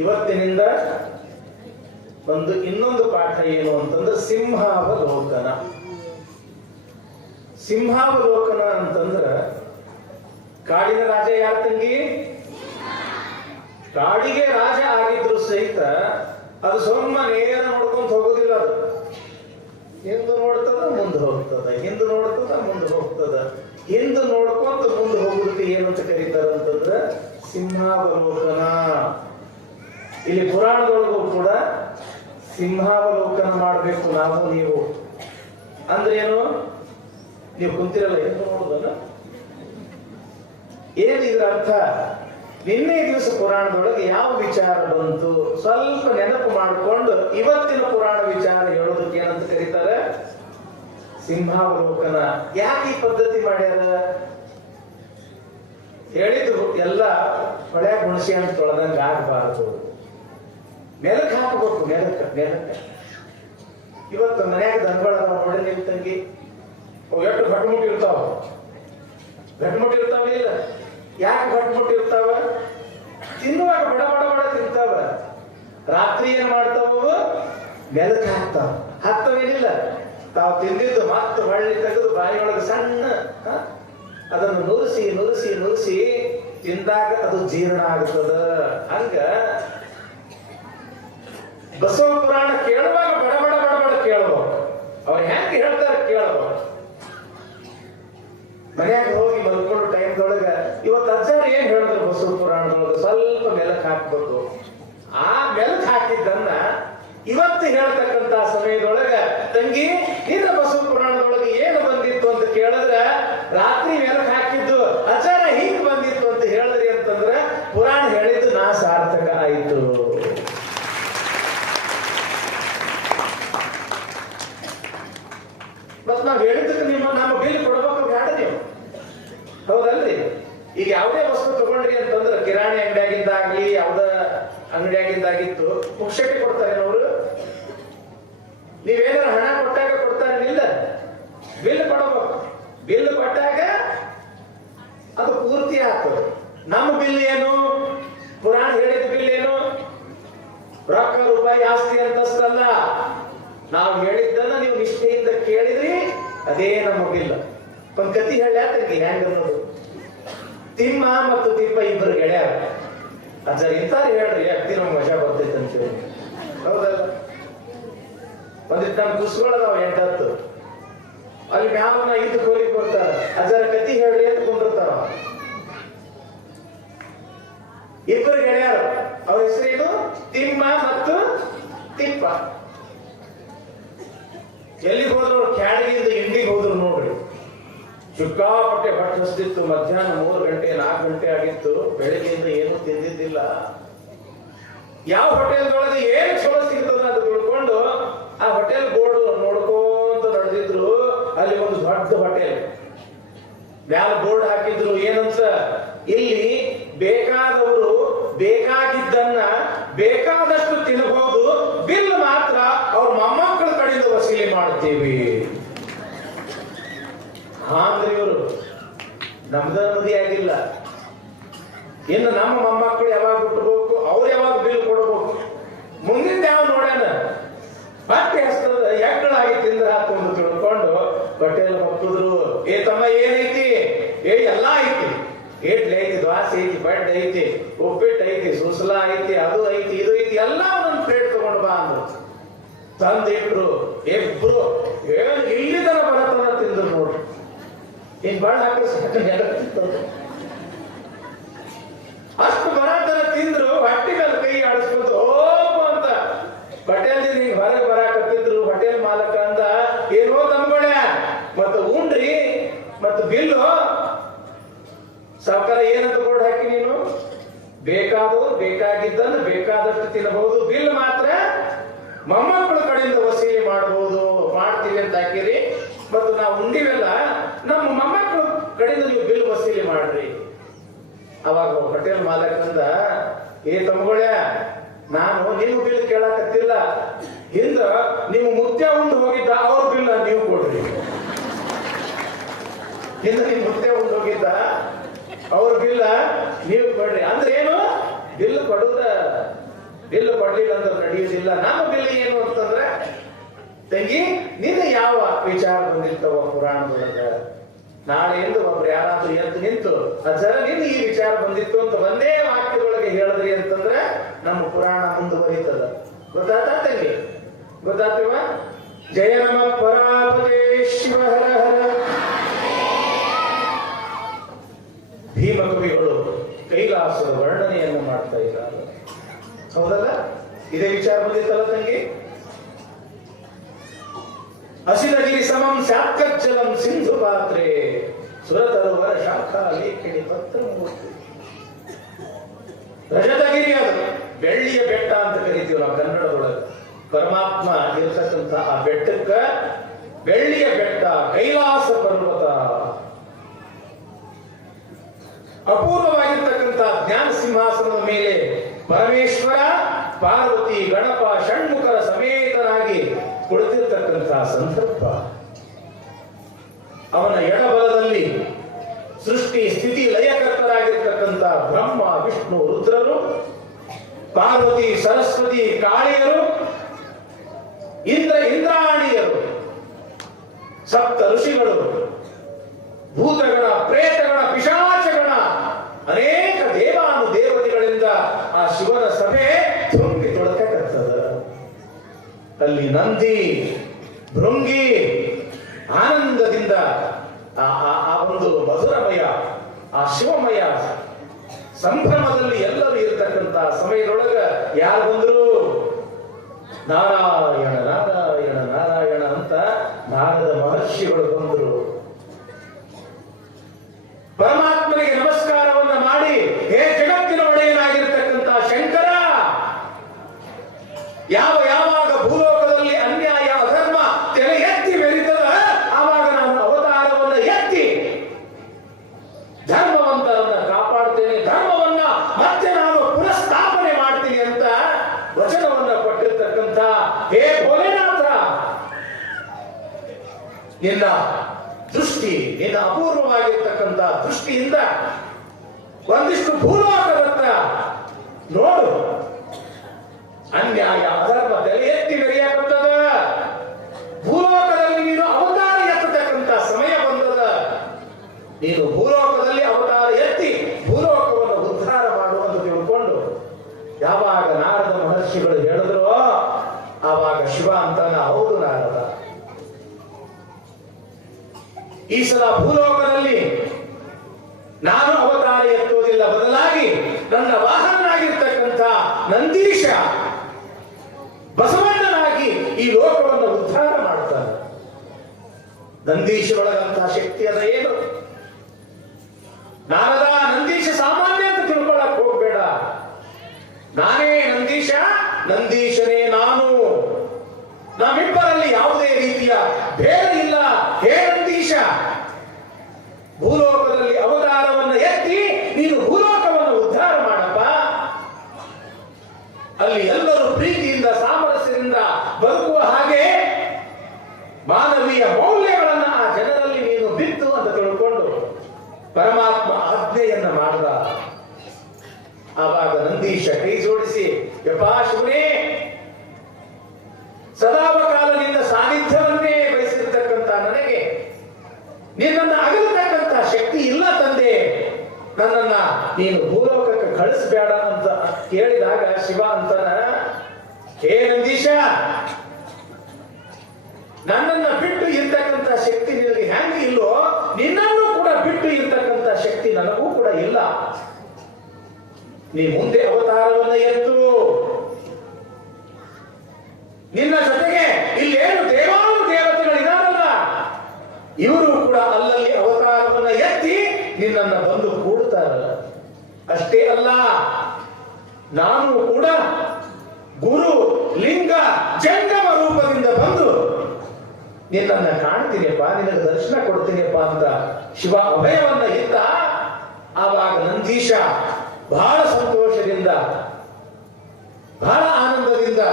ಇವತ್ತಿನಿಂದ ಇನ್ನೊಂದು ಪಾಠ ಏನು ಅಂತಂದ್ರೆ ಸಿಂಹಾವಲೋಕನ. ಸಿಂಹಾವಲೋಕನ ಅಂತಂದ್ರ ಕಾಡಿನ ರಾಜ ಯಾರ ತಂಗಿ? ಕಾಡಿಗೆ ರಾಜ ಆಗಿದ್ರು ಸಹಿತ ಅದು ಸೊಮ್ಮ ನೇರ ನೋಡ್ಕೊಂತ ಹೋಗೋದಿಲ್ಲ. ಅದು ಹಿಂದೆ ನೋಡ್ತದ ಮುಂದೆ ಹೋಗ್ತದ, ಹಿಂದೆ ನೋಡ್ತದ ಮುಂದೆ ಹೋಗ್ತದ. ಹಿಂದೆ ನೋಡ್ಕೊಂತ ಮುಂದೆ ಹೋಗೋದಕ್ಕೆ ಏನಂತ ಕರೀತಾರ ಅಂತಂದ್ರ ಸಿಂಹಾವಲೋಕನ. ಇಲ್ಲಿ ಪುರಾಣದೊಳಗೂ ಕೂಡ ಸಿಂಹಾವಲೋಕನ ಮಾಡ್ಬೇಕು ನಾವು ನೀವು. ಅಂದ್ರೆ ಏನು? ನೀವು ಕುಂತಿರಲ್ಲ ಎಂದು ನೋಡುದಲ್ಲ, ಏನ್ ಇದ್ರ ಅರ್ಥ? ನಿನ್ನೆ ದಿವಸ ಪುರಾಣದೊಳಗೆ ಯಾವ ವಿಚಾರ ಬಂತು ಸ್ವಲ್ಪ ನೆನಪು ಮಾಡಿಕೊಂಡು ಇವತ್ತಿನ ಪುರಾಣ ವಿಚಾರ ಹೇಳೋದಕ್ಕೆ ಏನಂತ ಕರೀತಾರೆ? ಸಿಂಹಾವಲೋಕನ. ಯಾಕೆ ಈ ಪದ್ಧತಿ ಮಾಡ್ಯಾರ? ಹೇಳಿದ್ರು ಎಲ್ಲ ಹೊಳೆ ಗುಣಸಿ ಅಂತ ತೊಳೆದಂಗ ಆಗಬಾರದು, ನೆಲಕ್ಕೆ ಹಾಕಬೇಕು, ನೆಲಕ್ಕೆ. ಇವತ್ತು ಮನ್ಯಾಗ ದನಗಳ ನೋಡಿ ನಿಮ್ ತಂಗಿ ಎಷ್ಟು ಗಟ್ಮುಟ್ಟಿರ್ತಾವ ಇಲ್ಲ? ಯಾಕೆ ಗಟ್ಮುಟ್ಟಿರ್ತಾವ? ತಿನ್ನುವಾಗ ಬಡ ಬಡ ಬಡ ತಿಂತಾವ. ರಾತ್ರಿ ಏನ್ ಮಾಡ್ತಾವ? ನೆಲಕ್ಕೆ ಹಾಕ್ತಾವೇನಿಲ್ಲ. ತಾವು ತಿಂದಿದ್ದು ಮತ್ತೆ ಹೊಳ್ಳಿ ತೆಗೆದು ಬಾಯಿಯೊಳಗೆ ಸಣ್ಣ ಅದನ್ನು ನುರಿಸಿ ತಿಂದಾಗ ಅದು ಜೀರ್ಣ ಆಗ್ತದ. ಹಂಗ ಬಸವ ಪುರಾಣ ಕೇಳುವಾಗ ಬಡ ಬಡ ಬಡ ಬಡ ಕೇಳಬಹುದು. ಅವ್ರು ಹೆಂಗೆ ಹೇಳ್ತಾರೆ ಕೇಳಬಹುದು. ಮನ್ಯಾಗ ಹೋಗಿ ಮಲ್ಕೊಂಡು ಟೈಮ್ದೊಳಗ ಇವತ್ತು ಅಜ್ಜಾರು ಏನ್ ಹೇಳಿದ್ರು ಬಸವ ಪುರಾಣದೊಳಗ ಸ್ವಲ್ಪ ಮೆಲಕ್ ಹಾಕ್ಬೇಕು. ಆ ಮೆಲಕ್ ಹಾಕಿದ್ದನ್ನ ಇವತ್ತು ಹೇಳ್ತಕ್ಕಂತ ಸಮಯದೊಳಗ ತಂಗಿ ನಿನ್ನ ಬಸವ ಪುರಾಣದೊಳಗೆ ಏನು ಬಂದಿತ್ತು ಅಂತ ಕೇಳಿದ್ರೆ ರಾತ್ರಿ ಮೆಲಕ್ ಹಾಕಿದ್ದು ಅಜ್ಜಾರ ಹೀಗ್ ಬಂದಿತ್ತು ಅಂತ ಹೇಳಿದ್ರಿ ಅಂತಂದ್ರೆ ಪುರಾಣ ಹೇಳಿದ್ದು ನಾ ಸಾರ್ಥಕ ಆಯಿತು. ಮತ್ ನಾವ್ ಹೇಳಿದ್ದಕ್ಕೆ ನಮ್ಮ ಬಿಲ್ ಕೊಡ್ಬೇಕು ಬೇಡ ನೀವು? ಹೌದಲ್ರಿ? ಈಗ ಯಾವುದೇ ವಸ್ತು ತಗೊಂಡ್ರಿ ಅಂತಂದ್ರೆ ಕಿರಾಣಿ ಅಂಗಡಿಯಾಗಿದ್ದಾಗ್ಲಿ ಯಾವ್ದ ಅಂಗಡಿಯಾಗಿದ್ದಾಗಿತ್ತು ಪುಕ್ಷಕ್ಕೆ ಕೊಡ್ತಾರೆ ಅವರು. ನೀವೇನಾರು ಹಣ ಕೊಟ್ಟಾಗ ಕೊಡ್ತಾರೇನಿಲ್ಲ, ಬಿಲ್ ಕೊಡಬೇಕು. ಬಿಲ್ ಕೊಟ್ಟಾಗ ಅದು ಪೂರ್ತಿ ಆಗ್ತದೆ. ನಮ್ಮ ಬಿಲ್ ಏನು? ಪುರಾಣ ಹೇಳಿದ ಬಿಲ್ ಏನು? ರೊಕ್ಕ ರೂಪಾಯಿ ಆಸ್ತಿ ಅಂತಸ್ತಲ್ಲ. ನಾವು ಹೇಳಿದ್ದನ್ನ ನೀವು ನಿಷ್ಠೆಯಿಂದ ಕೇಳಿದ್ರಿ, ಅದೇ ನಮ್ಮ ಬಿಲ್. ಒಂದ್ ಕತಿ ಹೇಳಿ ಹೆಂಗ ಅನ್ನೋದು. ತಿಮ್ಮ ಮತ್ತು ತಿಪ್ಪ ಇಬ್ಬರು ಗೆಳೆಯರು. ಅಜ್ಜಾರ ಇಂತಾರು ಹೇಳ್ರಿ ಅಗ್ದಿ ನಮ್ಗೆ ಮಜಾ ಬರ್ತೈತೆ ಅಂತೇಳಿ. ಹೌದಲ್ಲ? ಒಂದಿಟ್ಟು ನಮ್ಮ ಕುಸ್ಗಳದಾವ 8-10. ಅಲ್ಲಿ ಮ್ಯಾವನ್ನ ಇದ್ದು ಕೋಲಿಗೆ ಬರ್ತಾರ. ಅಜ್ಜಾರ ಕತಿ ಹೇಳ್ರಿ ಅಂತ ಕುಂದಿರ್ತಾರ. ಇಬ್ಬರು ಗೆಳೆಯರು, ಅವ್ರ ಹೆಸರೇನು? ತಿಮ್ಮ ಮತ್ತು ತಿಪ್ಪ. ಎಲ್ಲಿಗೆ ಹೋದ್ರು? ಕ್ಯಾಡಗಿಂದ ಇಂಡಿಗೆ ಹೋದ್ರು ನೋಡ್ರಿ. ಸಿಕ್ಕಾಪಟ್ಟೆ ಹೊಟ್ಟೆ ಹಸ್ತಿತ್ತು. ಮಧ್ಯಾಹ್ನ 3 ಗಂಟೆ 4 ಗಂಟೆ ಆಗಿತ್ತು. ಬೆಳಗ್ಗೆಯಿಂದ ಏನೂ ತಿಂದಿದ್ದಿಲ್ಲ. ಯಾವ ಹೋಟೆಲ್ದೊಳಗೆ ಏನು ಚಲೋ ಸಿಗ್ತದ ಅದು ತಿಳ್ಕೊಂಡು ಆ ಹೋಟೆಲ್ ಬೋರ್ಡ್ ನೋಡ್ಕೊಂತ ನಡೆದಿದ್ರು. ಅಲ್ಲಿ ಒಂದು ದೊಡ್ಡ ಹೋಟೆಲ್ ಮ್ಯಾಲ ಬೋರ್ಡ್ ಹಾಕಿದ್ರು. ಏನಂತ? ಇಲ್ಲಿ ಬೇಕಾದವರು ಬೇಕಾಗಿದ್ದನ್ನ ಬೇಕಾದಷ್ಟು ತಿನ್ನಬಹುದು, ಬಿಲ್ ಮಾತ್ರ ಅವ್ರ ಮೊಮ್ಮಕ್ಕಳ ಕಡೆಯಿಂದ ವಸೂಲಿ ಮಾಡ್ತೀವಿ. ಅಂದ್ರೆ ಇವರು ನಮ್ದ ಮದುವೆ ಆಗಿಲ್ಲ, ಇನ್ನು ನಮ್ಮ ಮೊಮ್ಮಕ್ಕಳು ಯಾವಾಗ ಹುಟ್ಟಬೇಕು, ಅವ್ರು ಯಾವಾಗ ಬಿಲ್ ಕೊಡಬೇಕು, ಮುಂದಿನ ಯಾವ ನೋಡ್ಯಾನ. ಮತ್ತೆ ಹಸ್ತದ ಎಕ್ಕಳಾಗಿ ತಿಂದ್ರ ಹಾಕೊಂಡು ತಿಳ್ಕೊಂಡು ಹೋಟೆಲ್ ಹೋಗ್ತಿದ್ರು. ಏ ತಮ್ಮ ಏನೈತಿ? ಎಲ್ಲಾ ಐತಿ. ಏಟ್ಲಿ ಐತಿ, ದ್ವಾಸೆ ಐತಿ, ಬಡ್ ಐತಿ, ಉಪ್ಪಿಟ್ಟು ಐತಿ, ಸುಸಲ ಐತಿ, ಅದು ಐತಿ, ಇದು ಐತಿ, ಎಲ್ಲ ಒಂದೊಂದು ಪ್ಲೇಟ್ ತಗೊಂಡು ಬಾ ಅಂದ್ರು. ತಂದಿಟ್ರು. ಇಬ್ರು ಏನು ಇಲ್ಲಿ ತರ ಬರತನ ತಿಂದ್ರು ನೋಡ್ರಿ. ಹಿಂಗ್ ಬಾಳ ಹಾಕಿ ಅಷ್ಟು ಬರತನ ತಿಂದ್ರು. ಹೊಟ್ಟೆ ಮೇಲೆ ಕೈ ಆಡಿಸ್ಕೊಂಡು ಓಪ ಅಂತ ಹೋಟೆಲ್ ಹಿಂಗ್ ಹೊರಗೆ ಬರಾಕತ್ತಿದ್ರು. ಹೋಟೆಲ್ ಮಾಲಕ ಅಂದ, ಏನೋ ತಮ್ಗೊಳ್ಯ ಮತ್ತ ಉಂಡ್ರಿ ಮತ್ತ ಬಿಲ್ಲು ಸರ್ಕಾರ ಏನಂತ ಬೋರ್ಡ್ ಹಾಕಿ ನೀನು? ಬೇಕಾದವರು ಬೇಕಾಗಿದ್ದನ್ನು ಬೇಕಾದಷ್ಟು ತಿನ್ನಬಹುದು, ಬಿಲ್ ಮಾತ್ರ ಮೊಮ್ಮಕ್ಕಳ ಕಡೆಯಿಂದ ವಸೂಲಿ ಮಾಡಬಹುದು, ಮಾಡ್ತೀವಿ ಅಂತ ಹಾಕಿರಿ. ಮತ್ತು ನಾವು ಉಂಡಿವೆಲ್ಲ ನಮ್ಮ ಮೊಮ್ಮಕ್ಕಳ ಕಡೆಯಿಂದ ನೀವು ಬಿಲ್ ವಸೂಲಿ ಮಾಡ್ರಿ. ಅವಾಗ ಹೋಟೆಲ್ ಮಾಲಕಂದ, ಏ ತಮ್ಗೊಳ್ಯ ನಾನು ನೀವು ಬಿಲ್ ಕೇಳಕತ್ತಿಲ್ಲ, ಹಿಂದ ನೀವು ಮುತ್ಯ ಉಂಡು ಹೋಗಿದ್ದ ಅವ್ರ ಬಿಲ್ ನೀವು ಕೊಡ್ರಿ. ಹಿಂದ ನೀವು ಮುತ್ಯ ಉಂಡು ಹೋಗಿದ್ದ ಅವ್ರ ಬಿಲ್ಲ ನೀವು ಕೊಡ್ರಿ. ಅಂದ್ರೆ ಏನು? ಬಿಲ್ ಕೊಡುದ ಬಿಲ್ ಕೊಡ್ಲಿಲ್ಲ ಅಂದ್ರೆ ನಡೆಯುವುದಿಲ್ಲ. ನಮ್ಮ ಬಿಲ್ ಏನು ಅಂತಂದ್ರೆ, ತಂಗಿ ನಿನ್ನ ಯಾವ ವಿಚಾರ ಬಂದಿರ್ತವ ಪುರಾಣದೊಳಗ, ನಾಳೆಯಿಂದ ಒಬ್ರು ಯಾರಾದ್ರೂ ಎದ್ದು ನಿಂತು ಅಜ್ಜರ ನಿನ್ನ ಈ ವಿಚಾರ ಬಂದಿತ್ತು ಅಂತ ಒಂದೇ ವಾಕ್ಯದೊಳಗೆ ಹೇಳಿದ್ರಿ ಅಂತಂದ್ರೆ ನಮ್ಮ ಪುರಾಣ ಮುಂದುವರಿತದ. ಗೊತ್ತಾತ ತಂಗಿ? ಗೊತ್ತಾಗ್ತೀವ? ಜಯ ನಮ ಪರಾಪದೇ ಶಿವ ಹರ ಹರ. ಭೀಮಕವಿಗಳು ಕೈಲಾಸದ ವರ್ಣನೆಯನ್ನು ಮಾಡ್ತಾ ಇದ್ದಾರೆ, ಹೌದಲ್ಲ? ಇದೇ ವಿಚಾರ ಬಂದಿತ್ತಲ್ಲ ತಂಗಿ? ಅಸಿಲಗಿರಿ ಸಮಂ ಸ್ಯಾತ್ಕಜ್ಜಲಂ ಸಿಂಧು ಪಾತ್ರೆ ಸುರತರುವರ ಶಾಖಾ ಲೇಖಿಣಿ ಪತ್ರ ಮೂರ್ತಿ. ರಜತಗಿರಿ ಅದು ಬೆಳ್ಳಿಯ ಬೆಟ್ಟ ಅಂತ ಕರಿತೀವಿ ನಾವು ಕನ್ನಡದೊಳಗೆ. ಪರಮಾತ್ಮ ಇರ್ತಕ್ಕಂಥ ಆ ಬೆಟ್ಟಕ್ಕ ಬೆಳ್ಳಿಯ ಬೆಟ್ಟ, ಕೈಲಾಸ ಪರ್ವತ, ಅಪೂರ್ವವಾಗಿರ್ತಕ್ಕಂಥ ಜ್ಞಾನ ಸಿಂಹಾಸನದ ಮೇಲೆ ಪರಮೇಶ್ವರ, ಪಾರ್ವತಿ, ಗಣಪ, ಷಣ್ಮುಖರ ಸಮೇತನಾಗಿ ಕುಳಿತಿರ್ತಕ್ಕಂಥ ಸಂದರ್ಭ. ಅವನ ಎಡಬಲದಲ್ಲಿ ಸೃಷ್ಟಿ ಸ್ಥಿತಿ ಲಯಕರ್ತರಾಗಿರ್ತಕ್ಕಂಥ ಬ್ರಹ್ಮ, ವಿಷ್ಣು, ರುದ್ರರು, ಪಾರ್ವತಿ, ಸರಸ್ವತಿ, ಕಾಳಿಯರು, ಇಂದ್ರಾಣಿಯರು, ಸಪ್ತ ಋಷಿಗಳು, ಭೂತಗಣ, ಪ್ರೇತಗಣ, ಪಿಶಾಚಗಣ, ಅನೇಕ ದೇವಾನು ದೇವತೆಗಳಿಂದ ಆ ಶಿವನ ಸಭೆ ತುಂಬಿ ತೊಡಕತ್ತದ. ಅಲ್ಲಿ ನಂದಿ, ಭೃಂಗಿ ಆನಂದದಿಂದ ಆ ಒಂದು ಮಧುರಮಯ, ಆ ಶಿವಮಯ ಸಂಭ್ರಮದಲ್ಲಿ ಎಲ್ಲರೂ ಇರತಕ್ಕಂತ ಸಮಯದೊಳಗ ಯಾರು ಬಂದ್ರು? ನಾರಾಯಣ ನಾರಾಯಣ ನಾರಾಯಣ ಅಂತ ನಾರದ ಮಹರ್ಷಿಗಳು ಬಂದರು. ಪರಮಾತ್ಮನಿಗೆ ನಮಸ್ಕಾರವನ್ನ ಮಾಡಿ, ಹೇ ಜಗತ್ತಿನ ಒಡೆಯನಾಗಿರ್ತಕ್ಕಂಥ ಶಂಕರ, ಯಾವಾಗ ಭೂಲೋಕದಲ್ಲಿ ಅನ್ಯಾಯ ಅಧರ್ಮ ತೆರೆ ಎತ್ತಿ ಬೆರೀತದ, ಆವಾಗ ನಾನು ಅವತಾರವನ್ನ ಎತ್ತಿ ಧರ್ಮವಂತರನ್ನ ಕಾಪಾಡ್ತೇನೆ, ಧರ್ಮವನ್ನ ಮತ್ತೆ ನಾನು ಪುನಃಸ್ಥಾಪನೆ ಮಾಡ್ತೀನಿ ಅಂತ ವಚನವನ್ನ ಕೊಟ್ಟಿರ್ತಕ್ಕಂಥ ಹೇ ಭೋಲೆನಾಥ, ನಿನ್ನ ದೃಷ್ಟಿ, ನಿನ್ನ ಅಪೂರ್ವವಾಗಿರ್ತಕ್ಕಂಥ ದೃಷ್ಟಿಯಿಂದ ಒಂದಿಷ್ಟು ಭೂಲೋಕದತ್ತ ನೋಡು. ಅನ್ಯಾಯ ಅಧರ್ಮ ತಲೆ ಎತ್ತಿ ಬೆರೆಯಾಗುತ್ತದ. ಭೂಲೋಕದಲ್ಲಿ ನೀನು ಅವತಾರ ಎತ್ತತಕ್ಕಂಥ ಸಮಯ ಬಂದದ. ನೀನು ಭೂಲೋಕದಲ್ಲಿ ಅವತಾರ ಎತ್ತಿ ಭೂಲೋಕವನ್ನು ಉದ್ಧಾರ ಮಾಡುವಂತ ತಿಳ್ಕೊಂಡು ಯಾವಾಗ ನಾರದ ಮಹರ್ಷಿಗಳು ಹೇಳಿದ್ರು, ಆವಾಗ ಶಿವ ಅಂತಾನ, ಹೌದು ನಾರದ, ಈ ಸಲ ಭೂಲೋಕದಲ್ಲಿ ನಾನು ಅವತಾರ ಎತ್ತುವುದಿಲ್ಲ, ಬದಲಾಗಿ ನನ್ನ ವಾಹನನಾಗಿರ್ತಕ್ಕಂಥ ನಂದೀಶ ಬಸವಣ್ಣನಾಗಿ ಈ ಲೋಕವನ್ನು ಉದ್ಧಾರ ಮಾಡ್ತಾನೆ. ನಂದೀಶರೊಳಗಂತಹ ಶಕ್ತಿ ಅದ ಏನು? ನಾರದ, ನಂದೀಶ ಸಾಮಾನ್ಯ ಅಂತ ತಿಳ್ಕೊಳ್ಳಕ್ ಹೋಗ್ಬೇಡ. ನಾನೇ ನಂದೀಶ, ನಂದೀಶನೇ ನಾನು. ನಮ್ಮಿಬ್ಬರಲ್ಲಿ ಯಾವುದೇ ರೀತಿಯ ಭೇದ ಇಲ್ಲ. ಹೇ ನಂದೀಶ, ಭೂಲೋಕದಲ್ಲಿ ಅವತಾರವನ್ನು ಎತ್ತಿ ನೀನು ಭೂಲೋಕವನ್ನು ಉದ್ಧಾರ ಮಾಡಪ್ಪ. ಅಲ್ಲಿ ಎಲ್ಲರೂ ಪ್ರೀತಿಯಿಂದ ಸಾಮರಸ್ಯದಿಂದ ಬದುಕುವ ಹಾಗೆ ಮಾನವೀಯ ಮೌಲ್ಯಗಳನ್ನ ಆ ಜನರಲ್ಲಿ ನೀನು ಬಿತ್ತು ಅಂತ ತಿಳ್ಕೊಂಡು ಪರಮಾತ್ಮ ಆಜ್ಞೆಯನ್ನ ಮಾಡಿದ. ಆವಾಗ ನಂದೀಶ ಕೈ ಜೋಡಿಸಿ, ಯಪ್ಪಾ ಶಿವನೇ, ಸದಾವಕಾಲ ನಿನ್ನ ಸಾನ್ನಿಧ್ಯವನ್ನೇ ಬಯಸಿರ್ತಕ್ಕಂಥ ನನಗೆ ನಿನ್ನನ್ನು ಅಗಲತಕ್ಕಂಥ ಶಕ್ತಿ ಇಲ್ಲ ತಂದೆ, ನನ್ನನ್ನ ನೀನು ಭೂಲೋಕಕ್ಕೆ ಕಳಿಸ್ಬೇಡ ಅಂತ ಕೇಳಿದಾಗ ಶಿವ ಅಂತನ, ಹೇ ನಂದೀಶ, ನನ್ನನ್ನ ಬಿಟ್ಟು ಇರ್ತಕ್ಕಂಥ ಶಕ್ತಿ ನಿನಗೆ ಹೆಂಗ ಇಲ್ಲೋ, ನಿನ್ನನ್ನು ಕೂಡ ಬಿಟ್ಟು ಇರ್ತಕ್ಕಂಥ ಶಕ್ತಿ ನನಗೂ ಕೂಡ ಇಲ್ಲ. ನೀ ಮುಂದೆ ಅವತಾರವನ್ನ ಎತ್ತು, ನಿನ್ನ ಜೊತೆಗೆ ಇಲ್ಲೇನು ದೇವಾನು ದೇವತೆಗಳಿದಾರಲ್ಲ, ಇವರು ಕೂಡ ಅಲ್ಲಲ್ಲಿ ಅವತಾರವನ್ನ ಎತ್ತಿ ನಿನ್ನನ್ನ ಬಂದು ಕೂಡುತ್ತಾರಲ್ಲ. ಅಷ್ಟೇ ಅಲ್ಲ, ನಾನು ಕೂಡ ಗುರು ಲಿಂಗ ಜಂಗಮ ರೂಪದಿಂದ ಬಂದು ನಿನ್ನನ್ನ ಕಾಣ್ತೀನಿಯಪ್ಪ, ನಿನಗೆ ದರ್ಶನ ಕೊಡ್ತೀನಿಯಪ್ಪ ಅಂತ ಶಿವ ಅಭಯವನ್ನ ಇದ್ದ. ಆವಾಗ ನಂದೀಶ ಬಹಳ ಸಂತೋಷದಿಂದ, ಬಹಳ ಆನಂದದಿಂದ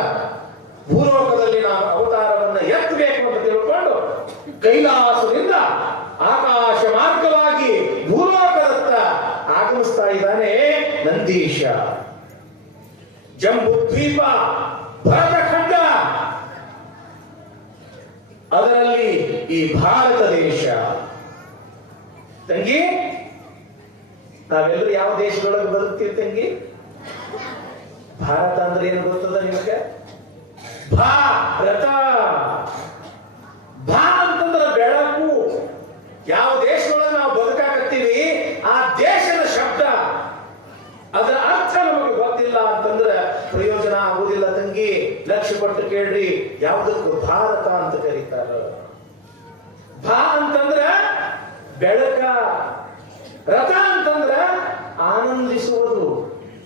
ಭೂಲೋಕದಲ್ಲಿ ನಾನು ಅವತಾರವನ್ನ ಎತ್ತಬೇಕು ಅಂತ ತಿಳ್ಕೊಂಡು ಕೈಲಾಸದಿಂದ ಆಕಾಶ ಮಾರ್ಗವಾಗಿ ಭೂಲೋಕದತ್ತ ಆಗಮಿಸ್ತಾ ಇದ್ದಾನೆ ನಂದೀಶ. ಜಂಬೂ ದ್ವೀಪ, ಭರತಖಂಡ, ಅದರಲ್ಲಿ ಈ ಭಾರತ ದೇಶ. ತಂಗಿ, ನಾವೆಲ್ಲರೂ ಯಾವ ದೇಶದೊಳಗೆ ಬದುಕ್ತೀವಿ ತಂಗಿ? ಭಾರತ ಅಂದ್ರೆ ಏನು ಗೊತ್ತದ ನಿಮಗೆ? ಭಾರತ. ಭಾ ಅಂತಂದ್ರೆ ಬೆಳಕು. ಯಾವ ದೇಶದೊಳಗೆ ನಾವು ಬದುಕಾಕತ್ತೀವಿ ಆ ದೇಶದ ಶಬ್ದ, ಅದರ ಅರ್ಥ ನಮಗೆ ಗೊತ್ತಿಲ್ಲ ಅಂತಂದ್ರೆ ಪ್ರಯೋಜನ ಆಗುವುದಿಲ್ಲ ತಂಗಿ. ಲಕ್ಷ್ಯ ಕೊಟ್ಟು ಕೇಳ್ರಿ, ಯಾವುದಕ್ಕೂ ಭಾರತ ಅಂತ ಕರೀತಾರ. ಭಾ ಅಂತಂದ್ರ ಬೆಳಕ, ರಥ ಅಂತಂದ್ರ ಆನಂದಿಸುವುದು.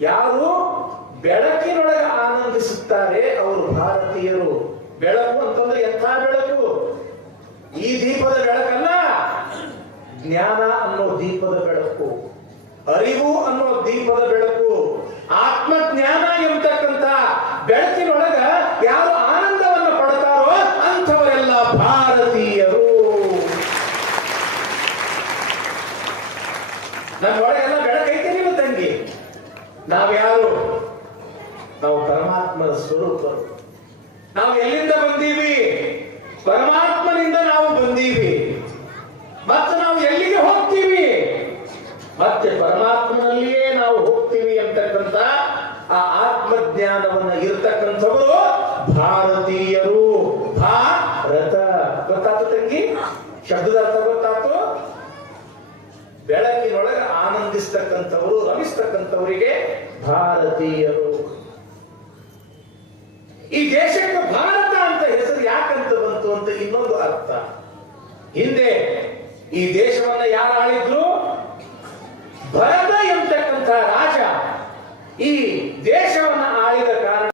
ಯಾರು ಬೆಳಕಿನೊಳಗೆ ಆನಂದಿಸುತ್ತಾರೆ ಅವರು ಭಾರತೀಯರು. ಬೆಳಕು ಅಂತಂದ್ರೆ ಎಂಥ ಬೆಳಕು? ಈ ದೀಪದ ಬೆಳಕಲ್ಲ, ಜ್ಞಾನ ಅನ್ನೋ ದೀಪದ ಬೆಳಕು, ಅರಿವು ಅನ್ನೋ ದೀಪದ ಬೆಳಕು, ಆತ್ಮಜ್ಞಾನ ಎಂಬತಕ್ಕಂಥ ಬೆಳಕಿನೊಳಗ ಯಾರು ಆನಂದವನ್ನು ಪಡ್ತಾರೋ ಅಂಥವರೆಲ್ಲ ಭಾರತೀಯರು. ನಮ್ಮೊಳಗೆಲ್ಲ ಬೆಳಕೈತೆ ನೀವು ತಂಗಿ. ನಾವ್ಯಾರು? ನಾವು ಪರಮಾತ್ಮನ ಸ್ವರೂಪರು. ನಾವು ಎಲ್ಲಿಂದ ಬಂದೀವಿ? ಪರಮಾತ್ಮನಿಂದ ನಾವು ಬಂದೀವಿ. ಮತ್ತೆ ನಾವು ಎಲ್ಲಿಗೆ ಹೋಗ್ತೀವಿ? ಮತ್ತೆ ಪರಮಾತ್ಮನಲ್ಲಿಯೇ ನಾವು ಹೋಗ್ತೀವಿ ಅಂತಕ್ಕಂಥ ಆ ಆತ್ಮಜ್ಞಾನವನ್ನ ಇರ್ತಕ್ಕಂಥವರು ಭಾರತೀಯರು. ಭಾರತ. ಗೊತ್ತಾತು ತಂಗಿ? ಶಬ್ದದ ಅರ್ಥ ಗೊತ್ತಾತು? ಬೆಳಕಿನೊಳಗೆ ಆನಂದಿಸ್ತಕ್ಕಂಥವರು, ರಮಿಸ್ತಕ್ಕಂಥವರಿಗೆ ಭಾರತೀಯರು. ಈ ದೇಶಕ್ಕೆ ಭಾರತ ಅಂತ ಹೆಸರು ಯಾಕಂತ ಬಂತು ಅಂತ ಇನ್ನೊಂದು ಅರ್ಥ. ಹಿಂದೆ ಈ ದೇಶವನ್ನ ಯಾರು ಆಳಿದ್ರು? ಭರತ ಎಂಬತಕ್ಕಂಥ ರಾಜ ಈ ದೇಶವನ್ನ ಆಳಿದ